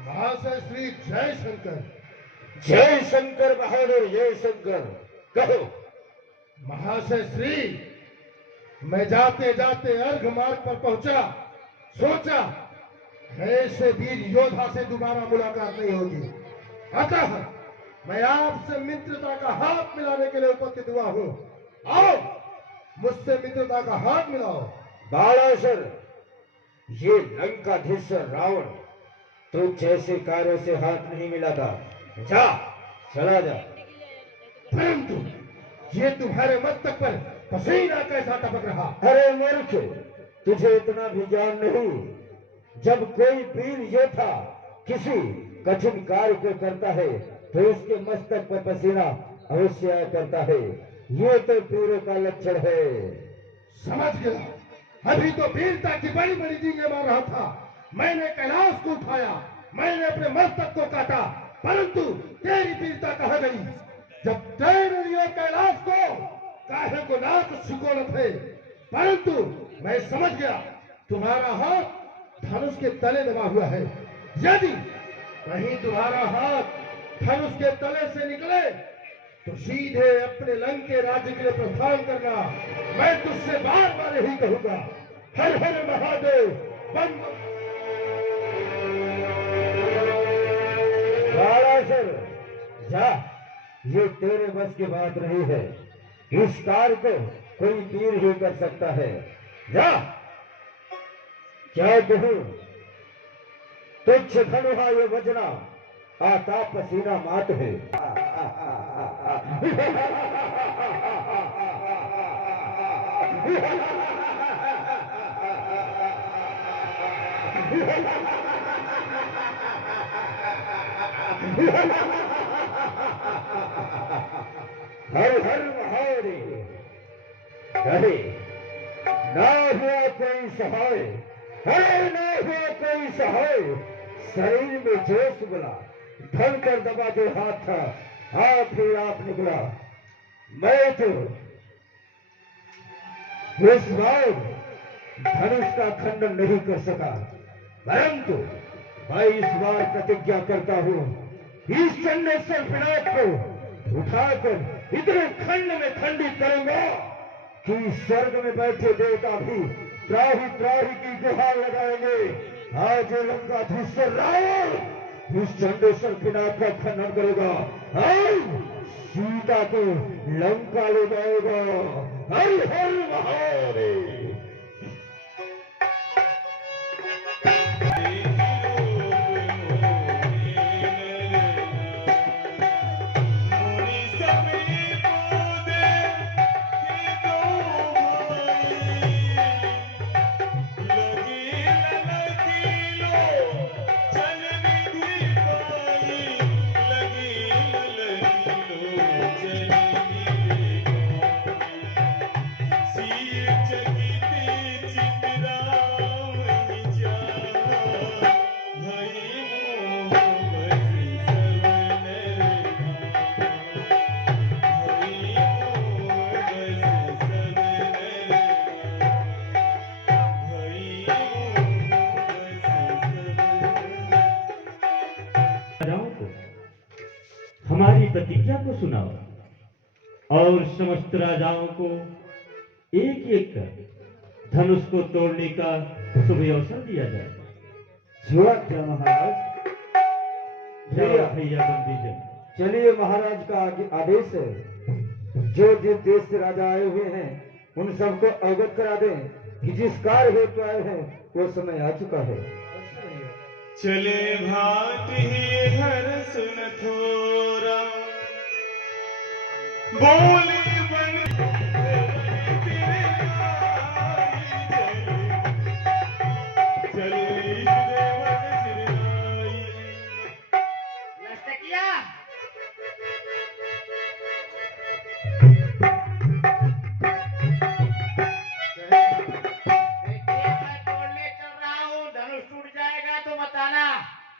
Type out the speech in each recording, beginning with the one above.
महाशय श्री जय शंकर। जय शंकर बहादुर, जय शंकर। कहो। महाशय श्री, मैं जाते जाते अर्घ मार्ग पर पहुंचा, सोचा ऐसे वीर योद्धा से दोबारा मुलाकात नहीं होगी, अतः मैं आपसे मित्रता का हाथ मिलाने के लिए उपस्थित हुआ हूं। आओ, मुझसे मित्रता का हाथ मिलाओ। बालासुर, ये लंकाधीश्वर रावण तो जैसे कार्यों से हाथ नहीं मिलाता। जा, चला जा। परंतु ये तुम्हारे मस्तक पर पसीना कैसा टपक रहा? अरे मूर्ख, तुझे इतना भी ज्ञान नहीं। जब कोई वीर योद्धा किसी कठिन कार्य को करता है तो उसके मस्तक पर पसीना अवश्य आया करता है। ये तो वीरों का लक्षण है। समझ गया। अभी तो वीरता की बड़ी बड़ी चीजें मार रहा था। मैंने कैलाश को उठाया, मैंने अपने मस्तक को काटा, परंतु तेरी वीरता कहाँ गई? जब तेरे लिए कैलाश को काहे को नाक सिकोड़ थे, परंतु मैं समझ गया तुम्हारा हाथ धनुष के तले दबा हुआ है। यदि कहीं तुम्हारा हाथ धनुष के तले से निकले तो सीधे अपने लंके राज्य के लिए प्रस्थान करना। मैं तुझसे बार बार यही कहूंगा। हर हर महादेव। बालासुर, जा, ये तेरे बस की बात नहीं है। इस कार्य को कोई वीर ही कर सकता है। जा। क्या कहूं? तुच्छ धनुहा ये वजना, आता पसीना मात है। हर हर महादेव। अरे ना हुआ कोई सहाय, अरे ना हुआ कोई सहाय। शरीर में जोश बोला, ढल कर दबा जो हाथ था, आप ही आप निकला। मैं तो इस बार धनुष का खंडन नहीं कर सका, परंतु मैं इस बार प्रतिज्ञा करता हूं, इस चंडेश्वर पिनाक को उठाकर इतने खंड में खंडित करूंगा कि स्वर्ग में बैठे देवता भी त्राही त्राही की गुहार लगाएंगे। आज लंकाधीश्वर रावण इस चंडेश्वर पिनाक का खंडन करेगा और सीता को लंका ले जाएगा। हर हर महादेव। हमारी प्रतिज्ञा को सुनाओ और समस्त राजाओं को एक एक कर धनुष को तोड़ने का शुभ अवसर दिया जाए। जुआज्ञा महाराज। भैया बंदी जन। चलिए, महाराज का आदेश है। जो जिस देश से राजा आए हुए हैं उन सबको अवगत करा दें कि जिस कार्य हेतु आए हैं वो समय आ चुका है। चले भांति ही हर सुन थोरा, बोले बन चले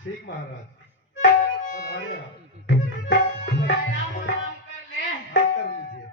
ठीक महाराज, पधारे आप। राम राम कर ले। हाँ, कर लीजिए।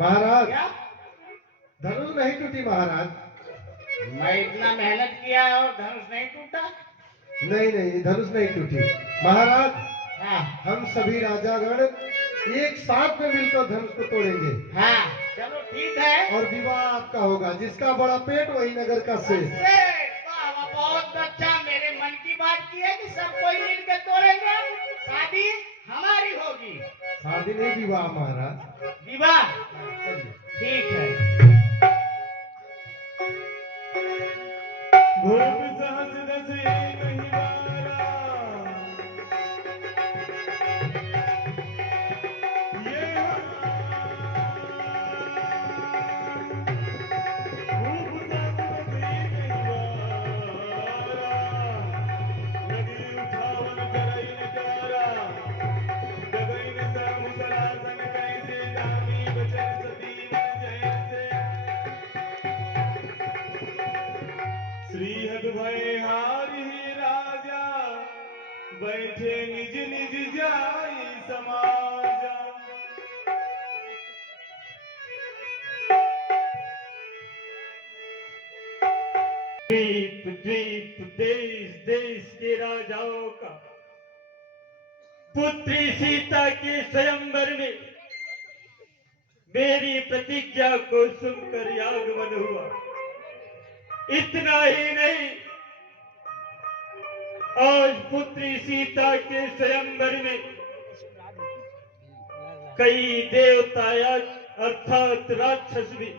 महाराज क्या? धनुष नहीं टूटी महाराज। मैं इतना मेहनत किया और धनुष नहीं टूटा? नहीं नहीं धनुष नहीं टूटी महाराज। हाँ हम सभी राजागण एक साथ में मिलकर धनुष को तोड़ेंगे हाँ, चलो ठीक है। और विवाह आपका होगा। जिसका बड़ा पेट वही नगर का शेष। वाह, वाह, बहुत अच्छा। मेरे मन की बात की है कि सब कोई मिलकर तोड़ेंगे, शादी हमारी होगी। शादी नहीं विवाह महाराज। विवाह चलिए। ठीक है। भूप सहस दस एक ही बारा, ये भूप सहस दस एक ही बारा, नदी उठावन करई नजारा, जगई न सामु सरासन कैसे जामी बचन सदीवन जैसे। श्री हद भय हारि राजा, बैठे निज निज जाई समाजा। द्वीप द्वीप देश देश के राजाओं का पुत्री सीता के स्वयंवर में मेरी प्रतिज्ञा को सुनकर आगमन हुआ। इतना ही नहीं, आज पुत्री सीता के स्वयंवर में कई देवता अर्थात राक्षस भी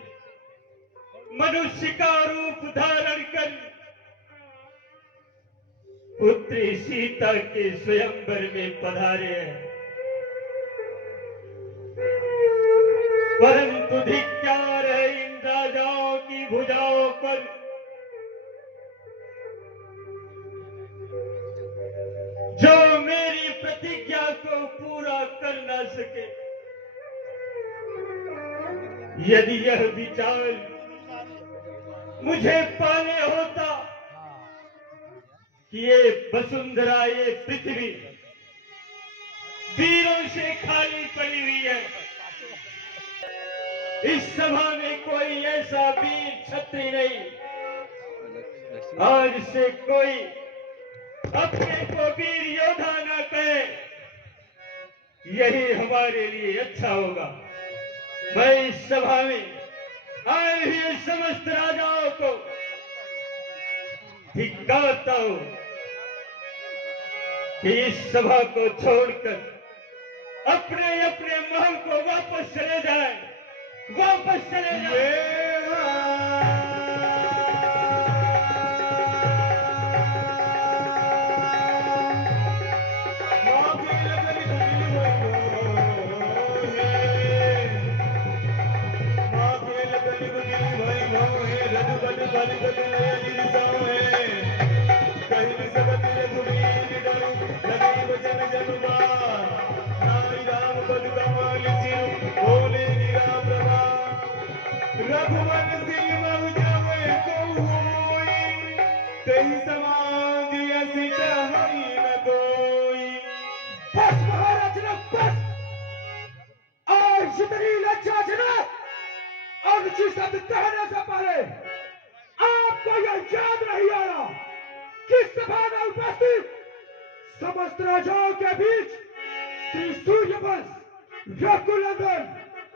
मनुष्य का रूप धारण कर पुत्री सीता के स्वयंवर में पधारे हैं। परंतु धिक्कार है इन राजाओं की भुजाओं पर, जो मेरी प्रतिज्ञा को पूरा कर न सके। यदि यह विचार मुझे पाने होता कि ये वसुंधरा, ये पृथ्वी वीरों से खाली पड़ी हुई है, इस सभा में कोई ऐसा वीर क्षत्रिय नहीं, आज से कोई अपने को वीर योद्धा न कहे, यही हमारे लिए अच्छा होगा। मैं इस सभा में आए हुए समस्त राजाओं को धिक्कारता हूं कि इस सभा को छोड़कर अपने अपने महल को वापस चले जाए, वापस चले जाए। रघुवन सिंह मऊजावे को होई, तेहि समाज असित हरि न कोई। बस महाराज ने बस। आज जितनी लज्जा जनक और उसी शब्द कहने से पहले आपको यह याद नहीं आया कि सभा में उपस्थित समस्त राजाओं के बीच श्री सूर्यवंश रघुनंदन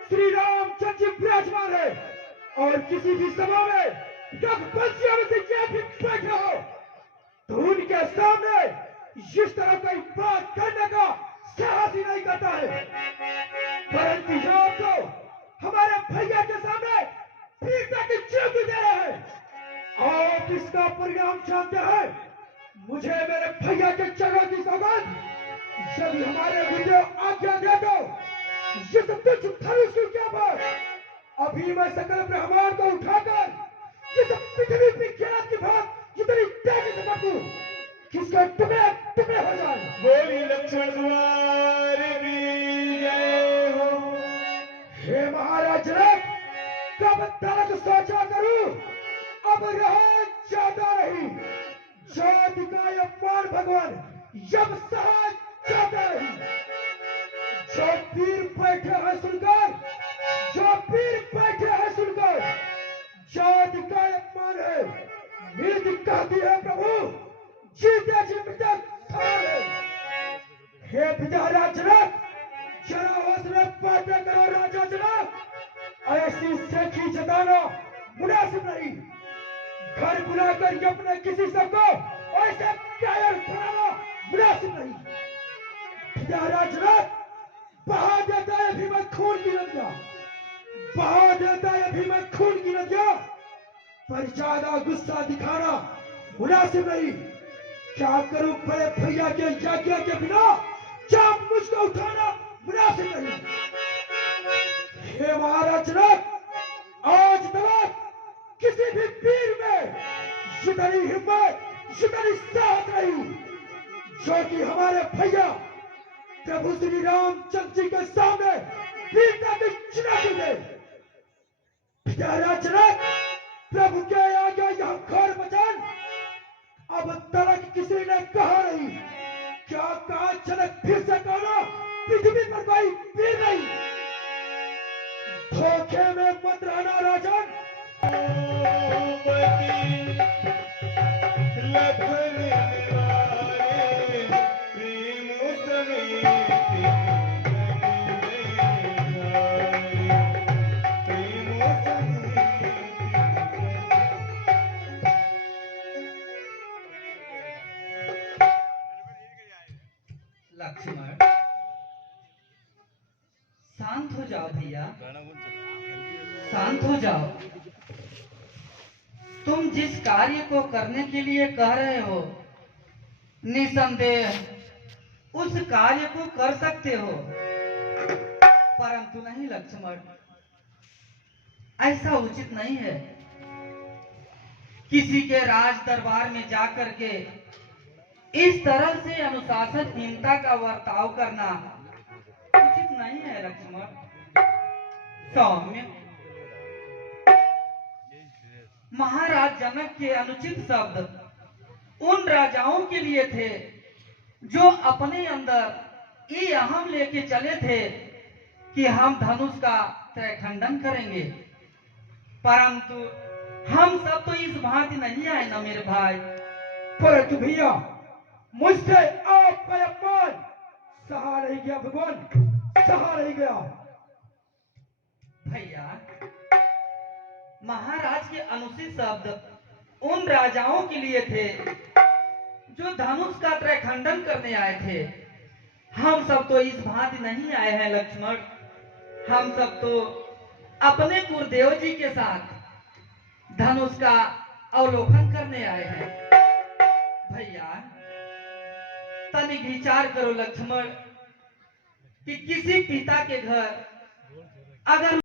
श्री रामचंद्र जी विराजमान है, और किसी भी सभा में जब बंसियों में से यह भी बैठा हो तो उनके सामने इस तरह की बात करने का साहस ही नहीं करता है। परंतु यहाँ तो हमारे भैया के सामने वीरता की चुनौती दे रहे हैं। आप इसका परिणाम जानते हैं। मुझे मेरे भैया के चरणों की सौगंध, यदि हमारे गुरुदेव आज्ञा दे तो इस तुच्छ धनुष की क्या बात, अभी मैं सकल ब्रह्मांड को उठाकर जिस पृथ्वी पे खेत की भात जितनी तेजी से बढ़ूं किसके टुकड़े टुकड़े हो जाए। बोली लक्ष्मण द्वार की जय हो। हे महाराज जनक, कब तक सोचा करूं, अब रहा ज्यादा नहीं। ज्योति का अपमान भगवान जब सहा जाता नहीं। जो वीर बैठे हैं सुनकर, जो बताना मुनासिब नहीं। घर बुलाकर ये अपने किसी सबको ऐसे कायर बनाना मुनासिब नहीं। प्यारा जनक, बहा देता है भीमन खून की नदियां, बहा देता है भीमन खून की नदियां, पर ज्यादा गुस्सा दिखाना मुनासिब नहीं। क्या करूं बड़े भैया के आज्ञा के बिना चाप मुझको उठाना मुनासिब नहीं। हे महाराज जनक, आज तक किसी भी वीर में इतनी हिम्मत, इतनी साहस नहीं जो कि हमारे भैया प्रभु श्री रामचंद्र जी के सामने वीरता की चुनौती दे। प्यारा जनक, प्रभु के आगे यह घोर वचन अब तक किसी ने कहा नहीं। क्या कहा जनक फिर से कहना, पृथ्वी पर कोई वीर नहीं। धोखे में मत रहना राजन। लखन निवारे प्रेम समेत प्रेम समेत। लक्ष्मण, शांत हो जाओ भैया, शांत हो जाओ। तुम जिस कार्य को करने के लिए कह रहे हो, निसंदेह उस कार्य को कर सकते हो, परंतु नहीं लक्ष्मण, ऐसा उचित नहीं है। किसी के राज दरबार में जाकर के इस तरह से अनुशासनहीनता का वर्ताव करना उचित नहीं है लक्ष्मण। सौम्य, महाराज जनक के अनुचित शब्द उन राजाओं के लिए थे जो अपने अंदर ये अहम लेके चले थे कि हम धनुष का त्रयखंडन करेंगे, परंतु हम सब तो इस भांति नहीं आए ना मेरे भाई। परंतु भैया, मुझसे आपका अपमान सहा नहीं गया भगवान, सहा नहीं गया। भैया, महाराज के अनुचित शब्द उन राजाओं के लिए थे जो धनुष का त्रयखंडन करने आए थे। हम सब तो इस भांति नहीं आए हैं लक्ष्मण। हम सब तो अपने गुरुदेव जी के साथ धनुष का अवलोकन करने आए हैं। भैया, तनिक विचार करो लक्ष्मण कि किसी पिता के घर अगर